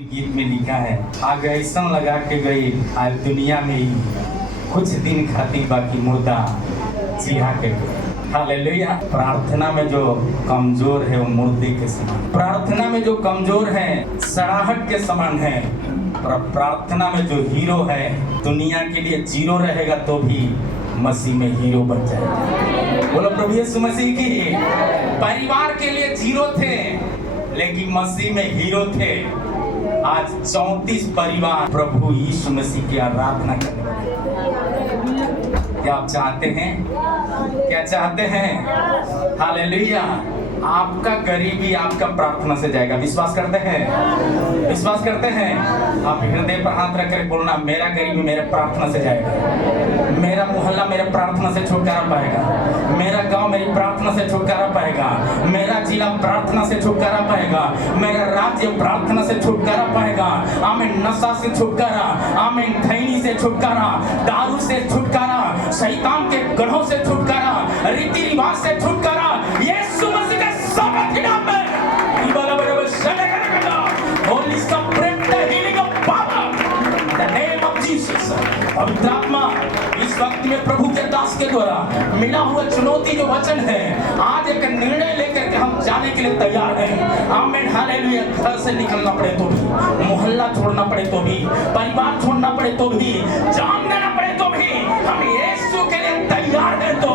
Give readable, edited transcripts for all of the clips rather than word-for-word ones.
भी गीत में लिखा है, आग ऐसा लगा के गई आज दुनिया में ही कुछ दिन खाती बाकी मुर्दा जिया के गई। हालेलुया। प्रार्थना में जो कमजोर है वो मुर्दे के समान, प्रार्थना में जो कमजोर है सड़ाहट के समान है, प्रार्थना में जो हीरो है दुनिया के लिए जीरो रहेगा तो भी मसीह में हीरो बन जाएगा। बोलो प्रभु यीशु मसीह की। परिवार के लिए जीरो थे लेकिन मसीह में हीरो थे। आज 34 परिवार प्रभु यीशु मसीह की आराधना करने वाले। क्या आप चाहते हैं? क्या चाहते हैं? हालेलुया। आपका गरीबी आपका प्रार्थना से जाएगा। विश्वास करते हैं? विश्वास करते हैं? आप हृदय पर हाथ रखकर बोलना, मेरा गरीबी मेरे प्रार्थना से जाएगा, मेरा मोहल्ला मेरे प्रार्थना से छुटकारा पाएगा, मेरा गांव मेरी प्रार्थना से छुटकारा पाएगा, मेरा जिला प्रार्थना से छुटकारा पाएगा, मेरा राज्य प्रार्थना से छुटकारा पाएगा। आमीन। नशा से छुटकारा, आमीन। खैनी से छुटकारा, दारू से छुटकारा, शैतान के गढ़ों से छुटकारा, रीति रिवाज से छुटकारा यीशु मसीह के सामर्थ के नाम में। Holy Spirit, the healing of power, in the name of Jesus। पवित्र आत्मा इस वक्त में प्रभु के दास के द्वारा मिला हुआ चुनौती जो वचन है, आज एक निर्णय लेकर के हम जाने के लिए तैयार हैं। आमीन। हालेलुया। घर से निकलना पड़े तो भी, मोहल्ला छोड़ना पड़े तो भी, परिवार छोड़ना पड़े तो भी, जान देना पड़े तो भी, हम यीशु के लिए तैयार हैं। तो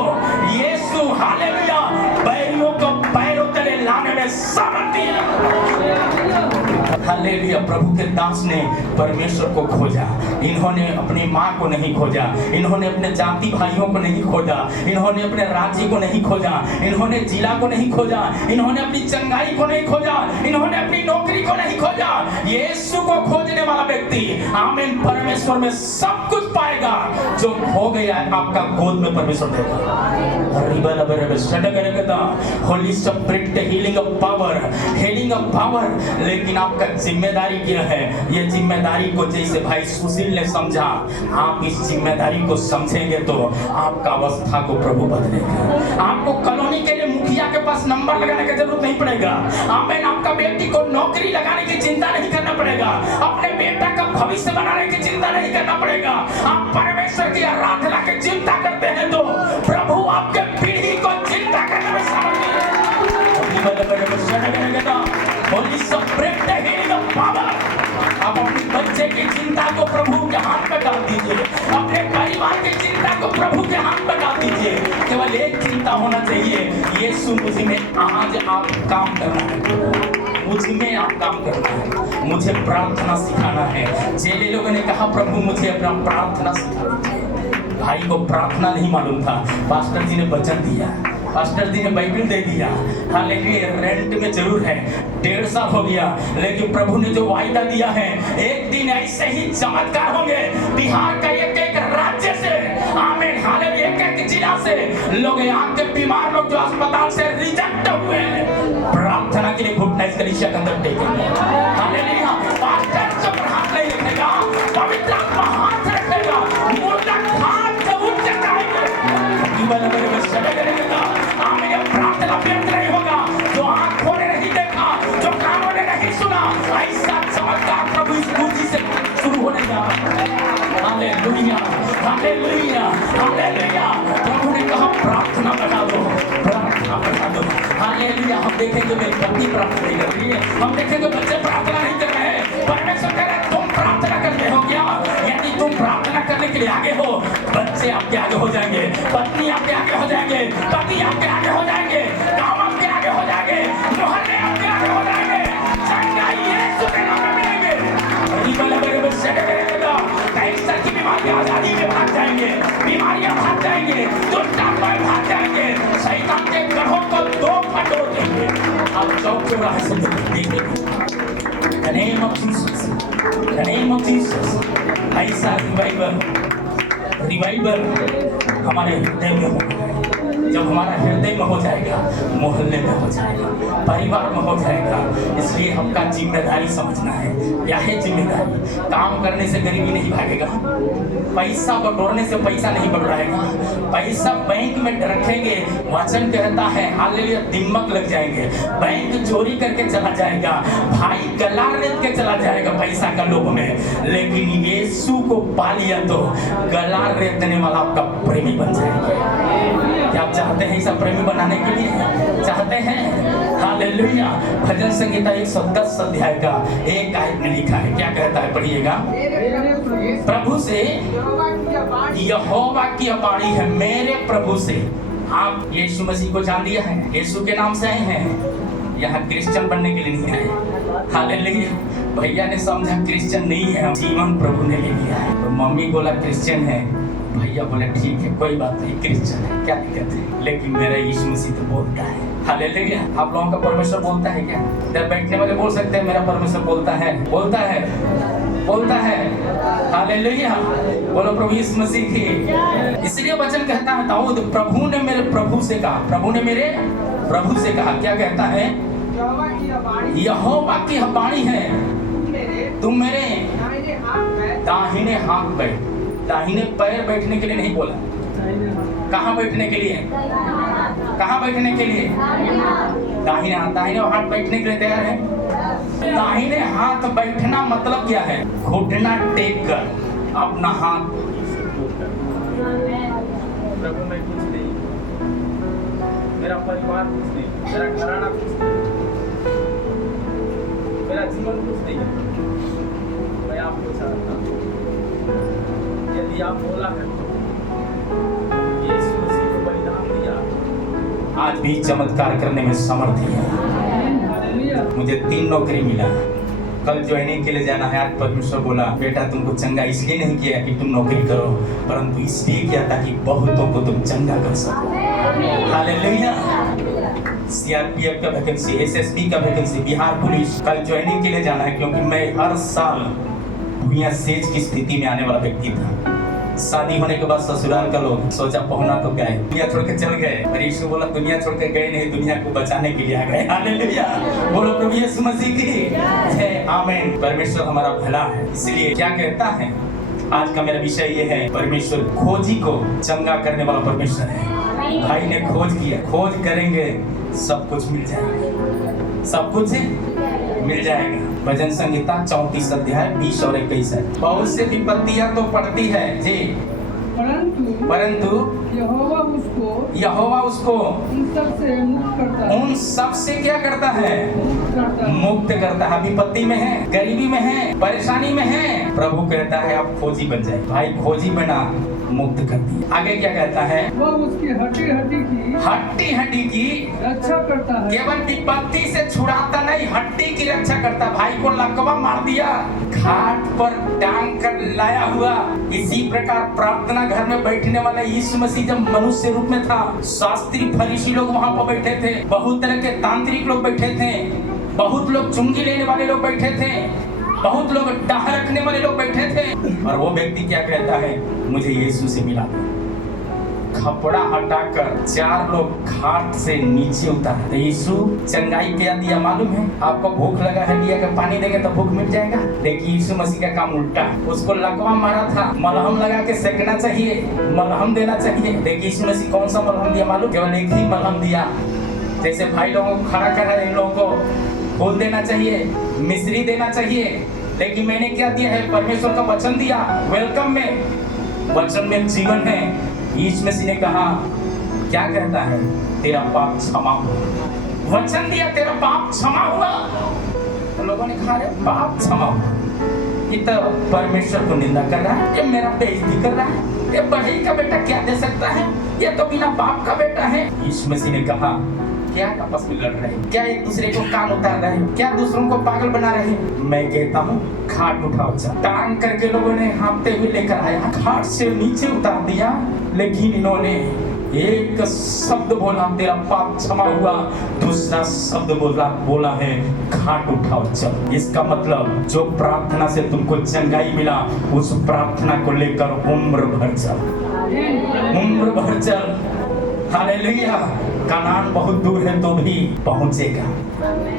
यीशु हालेलुया बैरियों को पैरों तले लाने में समर्थ है। हालेलुया। प्रभु के दास ने परमेश्वर को खोजा। इन्होंने अपनी माँ को नहीं खोजा, इन्होंने अपने जाति भाइयों को नहीं खोजा, इन्होंने अपने राज्य को नहीं खोजा, इन्होंने जिला को नहीं खोजा, इन्होंने अपनी चंगाई को नहीं खोजा, इन्होंने अपनी नौकरी को नहीं खोजा। यीशु को खोजने वाला व्यक्ति आमीन परमेश्वर में सब कुछ पाएगा। जो खो गया है आपका गोद में परमेश्वर देगा। Holi spirit, healing of power, healing of power. लेकिन आपका जिम्मेदारी क्या है? ये जिम्मेदारी को जैसे भाई सुशील ने समझा, आप इस जिम्मेदारी को समझेंगे तो आपका अवस्था को प्रभु बदलेगा। आपको कॉलोनी के लिए मुखिया के पास नंबर लगाने की जरूरत नहीं पड़ेगा। आमीन। आपका बेटी को नौकरी लगाने की चिंता नहीं करना पड़ेगा, अपने बेटा का भविष्य बनाने की चिंता नहीं करना पड़ेगा। आप परमेश्वर की आराधना की चिंता करते हैं तो प्रभु आपके पीढ़ी को चिंता करने में समर्थ है। Holi spirit, the healing of power. आप अपने बच्चे की चिंता को प्रभु के हाथ में डाल दीजिए, अपने परिवार की चिंता को प्रभु के हाथ में डाल दीजिए। केवल एक चिंता होना चाहिए, यीशु मुझ में आज आप काम करना है, मुझ में आप काम करना है, मुझे प्रार्थना सिखाना है। चेले लोगों ने कहा प्रभु मुझे अपना प्रार्थना सिखा दीजिए। भाई को प्रार्थना नहीं मालूम था, पास्टर जी ने वचन दिया, पास्टर जी ने बाइबल दे दिया। हालेलुया। रेंट में जरूर है, 1.5 साल हो गया, लेकिन प्रभु ने जो वायदा दिया है, एक दिन ऐसे ही चमत्कार होंगे। बिहार का एक एक राज्य से, आमीन हालेलुया, एक एक जिला से लोग, यहाँ के बीमार लोग जो अस्पताल से रिजेक्ट हुए हैं, प्रार्थना के लिए घुटना इस कलीसिया के अंदर टेकेंगे। हालेलुया। पास्टर जब हाथ नहीं रखेगा, पवित्र आत्मा हाथ रखेगा, मुर्दा हाथ से उठ जाएंगे। आमीन। प्रार्थना व्यर्थ नहीं होगा। जो आंखों ने नहीं देखा, जो कानों ने नहीं सुना, ऐसा चमत्कार प्रभु इस मूर्ति से शुरू होने जा रहा है। Hallelujah, hallelujah, hallelujah. प्रभु ने कहा प्रार्थना बढ़ा दो, प्रार्थना बढ़ा दो। हालेलुया। हम देखेंगे मेरी पत्नी प्रार्थना नहीं कर रही है, हम देखेंगे बच्चे प्रार्थना नहीं कर रहे हैं। परमेश्वर कह रहे तुम प्रार्थना करते हो क्या? यदि तुम प्रार्थना करने के लिए आगे हो, बच्चे आपके आगे हो जाएंगे, पत्नी आपके आगे हो जाएंगे, पति आपके आगे हो जाएंगे, काम आपके आगे हो जाएंगे, मोहल्ले आपके आगे हो जाएंगे, चंगाई यीशु के नाम में मिलेंगे। कैंसर की बीमारियां आजादी में भाग जाएंगे, बीमारियां भाग जाएंगे, दुष्ट आत्माएं भाग जाएंगे, शैतान के ग्रहों को 2 फटोर देंगे। आप चौक चौराहे से देखेंगे। The name of Jesus, the name of Jesus। ऐसा रिवाइवल हमारे हृदय में होगा। जब हमारा हृदय में हो जाएगा, मोहल्ले में हो जाएगा, परिवार में हो जाएगा। इसलिए आपका जिम्मेदारी समझना है। क्या है जिम्मेदारी? काम करने से गरीबी नहीं भागेगा, पैसा बटोरने से पैसा नहीं बटोराएगा। पैसा बैंक में रखेंगे, वचन कहता है हालेलुया, दिमक लग जाएंगे। बैंक चोरी करके चला जाएगा, भाई गला रेत के चला जाएगा पैसा का लोभ में। लेकिन यीशु को पा लिया तो गला रेतने वाला आपका प्रेमी बन जाएगा। क्या आप चाहते हैं ऐसा प्रेमी बनाने के लिए? चाहते हैं? हालेलुया। भजन संगीता 110 अध्याय का 1 आयत में लिखा है, क्या कहता है? पढ़िएगा। प्रभु से यहोवा की वाणी है, मेरे प्रभु से। आप यीशु मसीह को जान लिया है, यीशु के नाम से आए हैं, यहाँ क्रिश्चियन बनने के लिए नहीं आए। हालेलुया। भैया ने समझा क्रिश्चियन नहीं है, जीवन प्रभु ने ले लिया है। तो मम्मी बोला क्रिश्चियन है, भैया बोले ठीक है कोई बात नहीं, क्रिश्चियन है, क्या दिक्कत है? लेकिन मेरा यीशु मसीह तो बोलता है। हालेलुया। आप लोगों का परमेश्वर बोलता है क्या? इधर बैठने वाले बोल सकते हैं मेरा परमेश्वर बोलता है, बोलता है, बोलता है। हालेलुया। बोलो प्रभु यीशु मसीह की। इसलिए वचन कहता है दाऊद, प्रभु ने मेरे प्रभु से कहा, प्रभु ने मेरे प्रभु से कहा, क्या कहता है? यहोवा की वाणी है, तुम मेरे दाहिने हाथ बैठ। दाहिने पैर बैठने के लिए नहीं बोला, कहाँ बैठने के लिए? कहाँ बैठने के लिए? दाहिने हाथ। दाहिने हाथ बैठने के लिए तैयार है? दाहिने हाथ बैठना मतलब क्या है? घुटना टेक कर अपना हाथ। प्रभु मैं कुछ नहीं, मेरा परिवार कुछ नहीं, मेरा घराना कुछ नहीं, मेरा जीवन कुछ नहीं, मैं आपको चाहता हूँ। यदि आप बोला है यीशु मसीह को बलिदान दिया, आज भी चमत्कार करने में समर्थ है। मुझे 3 नौकरी मिला, कल ज्वाइनिंग के लिए जाना है। आज परमेश्वर बोला बेटा तुमको चंगा इसलिए नहीं किया कि तुम नौकरी करो, परंतु इसलिए किया ताकि बहुतों को तुम चंगा कर सको। हालेलुया। सीआरपीएफ का वैकेंसी, एसएसबी का वैकेंसी, बिहार पुलिस, कल ज्वाइनिंग के लिए जाना है। क्योंकि मैं हर साल भूया सेज की स्थिति में आने वाला व्यक्ति था। शादी होने के बाद ससुराल का लोग सोचा पहुना तो गए, दुनिया छोड़ के चल गए। पर यीशु बोला दुनिया छोड़ के गए नहीं, दुनिया को बचाने के लिए आ गए। हालेलुया। बोलो प्रभु यीशु मसीह की जय। आमीन। परमेश्वर हमारा भला है। इसलिए क्या कहता है? आज का मेरा विषय ये है, परमेश्वर खोजी को चंगा करने वाला परमेश्वर है। भाई ने खोज किया, खोज करेंगे सब कुछ मिल जाएगा, सब कुछ मिल जाएगा। भजन संगीता 34 अध्याय 20 और 21 है। बहुत से विपत्तियां तो पड़ती है जी, परंतु यहोवा उसको उन सब से क्या करता है? मुक्त करता है। विपत्ति में है, गरीबी में है, परेशानी में है, प्रभु कहता है आप खोजी बन जाए। भाई खोजी बना, मुक्त कर दी। आगे क्या कहता है? वह उसकी हड्डी की रक्षा करता है। केवल विपत्ति से छुड़ाता नहीं, हड्डी की रक्षा करता। भाई को लकवा मार दिया, घाट पर टांग कर लाया हुआ। इसी प्रकार प्रार्थना घर में बैठने वाला यीशु मसीह जब मनुष्य रूप में था, शास्त्री फरीसी लोग वहां पर बैठे थे, बहुत तरह के तांत्रिक लोग बैठे थे, बहुत लोग चुंगी लेने वाले लोग बैठे थे, बहुत लोग डाह रखने वाले लोग बैठे थे। और वो व्यक्ति क्या कहता है? मुझे यीशु से मिला। कपड़ा हटाकर 4 लोग घाट से नीचे उतारे। तो यीशु चंगाई क्या दिया मालूम है? आपको भूख लगा है, दिया कि पानी देंगे तो भूख मिट जाएगा। देखिए यीशु मसीह का काम उल्टा। उसको लकवा मारा था, मलहम लगा के सेकना चाहिए, मलहम देना चाहिए। देखिए यीशु मसीह कौन सा मलहम दिया मालूम? केवल एक ही मलहम दिया। जैसे भाई लोगों को खड़ा कर रहा है, इन लोगों को फूल देना चाहिए, मिश्री देना चाहिए। लेकिन मैंने क्या दिया है? परमेश्वर का वचन दिया। वेलकम में, वचन में जीवन है। यीशु मसीह ने कहा, क्या कहता है? तेरा पाप क्षमा हुआ। वचन दिया, तेरा पाप क्षमा हुआ। तो लोगों ने कहा पाप क्षमा हुआ, ये तो परमेश्वर को निंदा कर रहा है, ये मेरा बेइज्जती कर रहा है, ये बढ़ई का बेटा क्या दे सकता है, ये तो बिना बाप का बेटा है। यीशु मसीह ने कहा, क्या आपस में लड़ रहे हैं? क्या एक दूसरे को कान उतार रहे हैं? क्या दूसरों को पागल बना रहे हैं? मैं कहता हूँ घाट उठाओ। टांग करके लोगों ने हाँफते हुए लेकर आया, घाट से नीचे उतार दिया। लेकिन इन्होंने एक शब्द बोला, तेरा पाप क्षमा हुआ। दूसरा शब्द बोला है, घाट उठाओ चल। इसका मतलब जो प्रार्थना से तुमको चंगाई मिला, उस प्रार्थना को लेकर उम्र भर चल, उम्र भर चल। हालेलुया। कनान बहुत दूर है तो भी पहुंचेगा।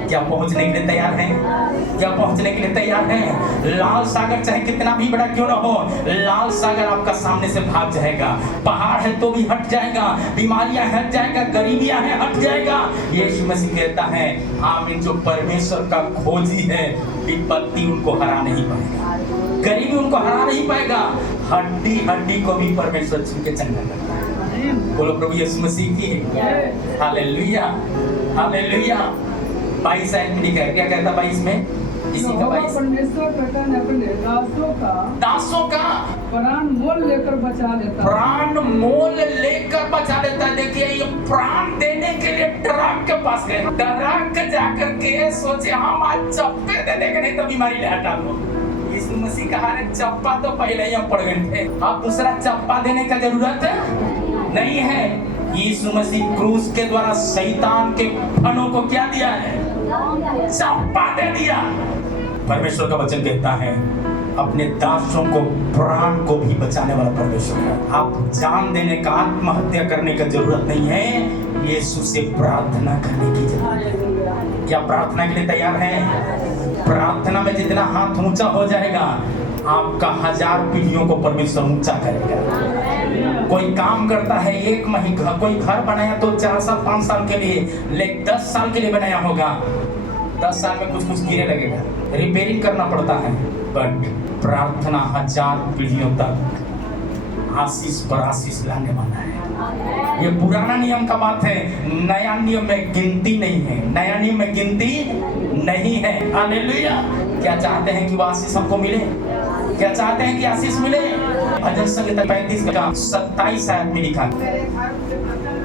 क्या पहुंचने के लिए तैयार हैं? क्या पहुंचने के लिए तैयार हैं? लाल सागर चाहे कितना भी बड़ा क्यों ना हो, लाल सागर आपका सामने से भाग जाएगा। पहाड़ है तो भी हट जाएगा, बीमारियां हट जाएगा, गरीबियां है हट जाएगा। यीशु मसीह कहता है आमीन, जो परमेश्वर का खोजी है विपत्ति उनको हरा नहीं पाएगा, गरीबी उनको हरा नहीं पाएगा। हड्डी हड्डी को भी परमेश्वर छू के चंगा करता है। बोलो प्रभु यीशु मसीह की हालेलुया, हालेलुया। 22 आयत में लिखा है, क्या कहता 22 में? इसी का 22। परमेश्वर प्रकार अपने दासों का प्राण मोल लेकर बचा लेता है। प्राण मोल लेकर बचा लेता है। देखिए ये प्राण देने के लिए डराक के पास गए, डराक जाकर के सोचे हम आज चप्पे दे देंगे नहीं तो बीमारी ले हटा दो। यीशु मसीह कहा रे चप्पा तो पहले ही हम पड़ गए थे, अब दूसरा चप्पा देने का जरूरत नहीं है। यीशु मसीह क्रूस के द्वारा शैतान के फनों को क्या दिया है? चप्पा दे दिया। परमेश्वर का वचन कहता है अपने दासों को, प्राण को भी बचाने वाला परमेश्वर है। आप जान देने का, आत्महत्या करने का जरूरत नहीं है, यीशु से प्रार्थना करने की जरूरत है। क्या प्रार्थना के लिए तैयार हैं? प्रार्थना में जितना हाथ ऊंचा हो जाएगा आपका 1000 पीढ़ियों को परमेश्वर ऊंचा करेगा। कोई काम करता है 1 महीना, कोई घर बनाया तो 4 साल 5 साल के लिए, लेकिन 10 साल के लिए बनाया होगा, 10 साल में कुछ गिरे लगेगा, रिपेयरिंग करना पड़ता है। बट प्रार्थना 1000 पीढ़ियों तक आशीष पर आशीष लाने वाला है। ये पुराना नियम का बात है, नया नियम में गिनती नहीं है, नया नियम में गिनती नहीं है। हालेलुया। क्या चाहते हैं कि वो आशीष हमको मिले? क्या चाहते हैं कि आशीष मिले? भजन संहिता 35 का 27 आयत में लिखा,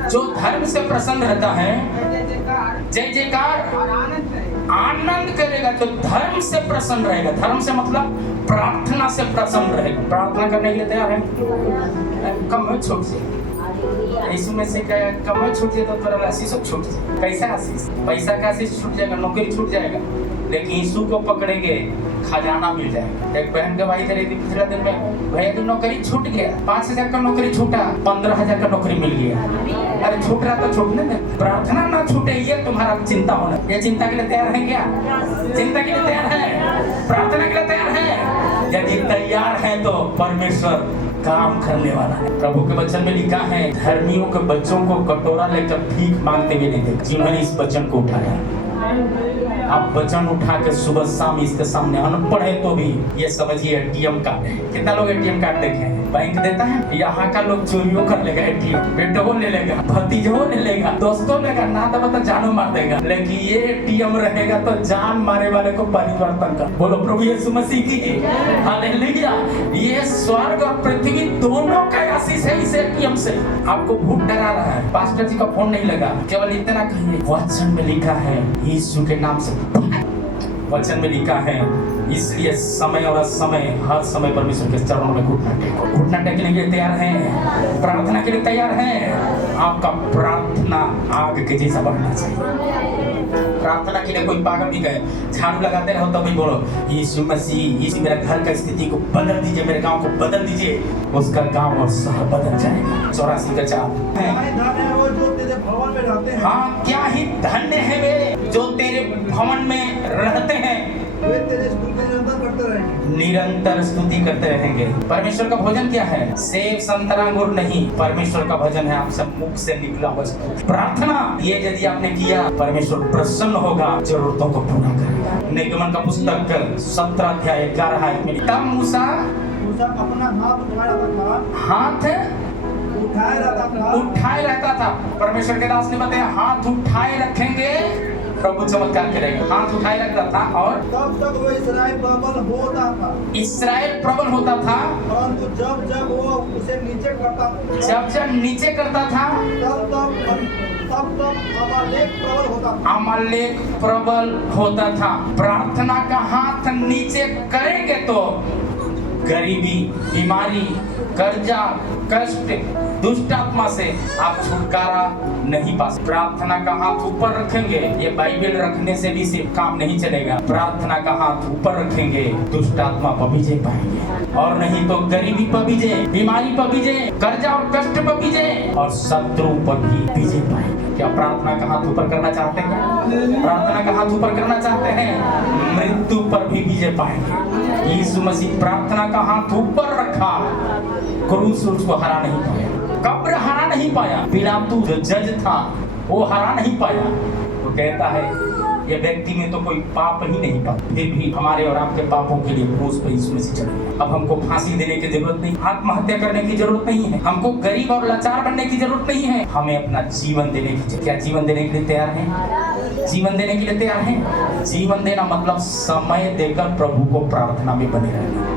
जो धर्म से प्रसन्न रहता है जय जयकार आनंद करेगा, तो धर्म से प्रसन्न रहेगा। धर्म से मतलब प्रार्थना से प्रसन्न रहेगा। प्रार्थना करने के लिए तैयार है? कम है छूट से यीशु में से कम है छूट जाए तो थोड़ा आशीष छूट जाए। कैसा आशीष? पैसा का आशीष छूट जाएगा, नौकरी छूट जाएगा, लेकिन यीशु को पकड़ेंगे खजाना मिल जाएगा। एक बहन के भाई तेरे पिछले दिन में भैया की नौकरी छूट गया, 5000 का नौकरी छूटा, 15000 का नौकरी मिल गया। अरे छूट रहा तो छूटने दे, प्रार्थना ना छूटे ये तुम्हारा चिंता होना। ये चिंता के लिए तैयार है? क्या चिंता के लिए तैयार है? प्रार्थना के लिए तैयार है? यदि तैयार है तो परमेश्वर काम करने वाला है। प्रभु के वचन में लिखा है धर्मियों के बच्चों को कटोरा लेकर भीख मांगते हुए नहीं देखा। जिन्होंने इस वचन को उठाया, आप वचन उठा के सुबह शाम इसके सामने, अनपढ़ है तो भी ये समझिए एटीएम कार्ड है। कितना लोग एटीएम कार्ड देखे हैं? बैंक देता है, यहाँ का लोग चोरियों कर लेगा एटीएम, बेटों ले लेगा, भतीजों ले लेगा, दोस्तों लेगा, ना तो जानो मार देगा। लेकिन ये एटीएम रहेगा तो जान मारे वाले को परिवर्तन कर। बोलो प्रभु यीशु मसीह की हालेलुया। ये स्वर्ग और पृथ्वी दोनों का आशीष है इस एटीएम से। आपको भूत डरा रहा है, पास्टर जी का फोन नहीं लगा, केवल इतना कहिए वचन में लिखा है यीशु के नाम से। वचन में लिखा है इसलिए समय और असमय हर समय परमेश्वर के चरणों में घुटना टेको। घुटना टेकने के लिए तैयार हैं? प्रार्थना के लिए तैयार हैं? आपका प्रार्थना आग के जैसा बढ़ना चाहिए। प्रार्थना के लिए कोई पागल नहीं गए, झाड़ू लगाते रहो तभी बोलो यीशु मसीह, यीशु मेरा घर का स्थिति को बदल दीजिए, मेरे गांव को बदल दीजिए, उसका गांव और शहर बदल जाएगा। 84 का 4 हाँ, क्या ही धन्य है वे जो तेरे भवन में रहते हैं, वे तेरे स्तुति निरंतर करते रहेंगे। निरंतर स्तुति करते रहेंगे। परमेश्वर का भोजन क्या है? सेब संतरा अंगूर नहीं, परमेश्वर का भोजन है आपसे मुख से निकला वचन। प्रार्थना ये यदि आपने किया, परमेश्वर प्रसन्न होगा, जरूरतों को पूरा करेगा। निर्गमन का पुस्तक 17 अध्याय 11 आयत में तब मूसा अपना हाथ उठाए रहता था। परमेश्वर के दास ने बताया हाथ उठाए रखेंगे, प्रभु चमत्कार करेगा। हाथ उठाए रखता था और तब तक वो इस्राएल प्रबल होता था। इस्राएल प्रबल होता था, परंतु जब वो उसे नीचे करता, जब नीचे करता था, तब अमालेक प्रबल होता था। अमालेक प्रबल होता था। प्रार्थना का हाथ नीचे करेंगे तो गरीबी, बीमारी, कर्जा, कष्ट, दुष्ट आत्मा से आप छुटकारा नहीं पा सकते। प्रार्थना का हाथ ऊपर रखेंगे, ये बाइबल रखने से भी सिर्फ काम नहीं चलेगा। प्रार्थना का हाथ ऊपर रखेंगे, दुष्ट आत्मा पर विजय पाएंगे, और नहीं तो गरीबी पर विजय, बीमारी पर विजय, कर्जा और कष्ट पर विजय, और शत्रु पर भी विजय पाएंगे। क्या प्रार्थना का हाथ ऊपर करना चाहते हैं? प्रार्थना का हाथ ऊपर करना चाहते हैं? मृत्यु पर भी विजय पाएंगे। यीशु मसीह प्रार्थना का हाथ ऊपर रखा, क्रूस उसको हरा नहीं पाया, कब्र हरा नहीं पाया, पिलातू जो जज था वो हरा नहीं पाया। वो कहता है ये व्यक्ति में तो कोई पाप ही नहीं पाया, फिर भी हमारे और आपके पापों के लिए क्रूस पर यीशु मसीह चढ़े। अब हमको फांसी देने की जरूरत नहीं, आत्महत्या करने की जरूरत नहीं है, हमको गरीब और लाचार बनने की जरूरत नहीं है, हमें अपना जीवन देने की। क्या जीवन देने के लिए तैयार हैं? जीवन देने के लिए तैयार हैं? जीवन देना मतलब समय देकर प्रभु को प्रार्थना में बने रहना।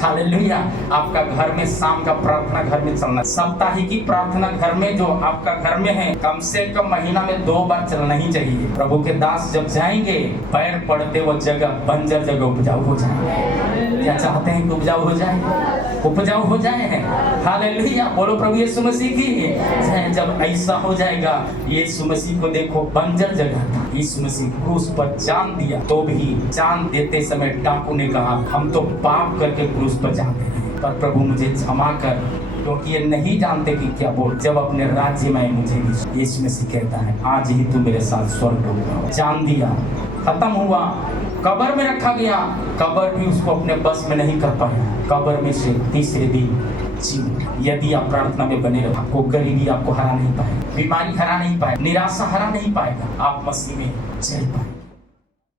हालेलुया। आपका घर में शाम का प्रार्थना घर में चलना, साप्ताहिकी प्रार्थना घर में जो आपका घर में है, कम से कम महीना में 2 बार चलना ही चाहिए। प्रभु के दास जब जाएंगे, पैर पड़ते वो जगह बंजर जगह उपजाऊ हो जाए। क्या चाहते हैं कि उपजाऊ हो जाए? उपजाऊ हो जाए। हालेलुया। बोलो प्रभु यीशु मसीह की। जब ऐसा हो जाएगा, यीशु मसीह को देखो बंजर जगह था, यीशु मसीह क्रूस पर जान दिया, तो भी जान देते समय डाकू ने कहा हम तो पाप करके क्रूस पर जाते हैं, पर प्रभु मुझे क्षमा कर, क्योंकि ये नहीं जानते कि क्या बोल। जब अपने राज्य में मुझे भी, यीशु मसीह कहता है आज ही तू मेरे साथ स्वर्ग होगा। जान दिया, खत्म हुआ, कब्र में रखा गया, कब्र भी उसको अपने बस में नहीं कर पाया। कब्र में से तीसरे दिन जी। यदि आप प्रार्थना में बने रहो, आपको गरीबी आपको हरा नहीं पाएगा, बीमारी हरा नहीं पाएगा, निराशा हरा नहीं पाएगा, आप मसीह में चल पाएंगे।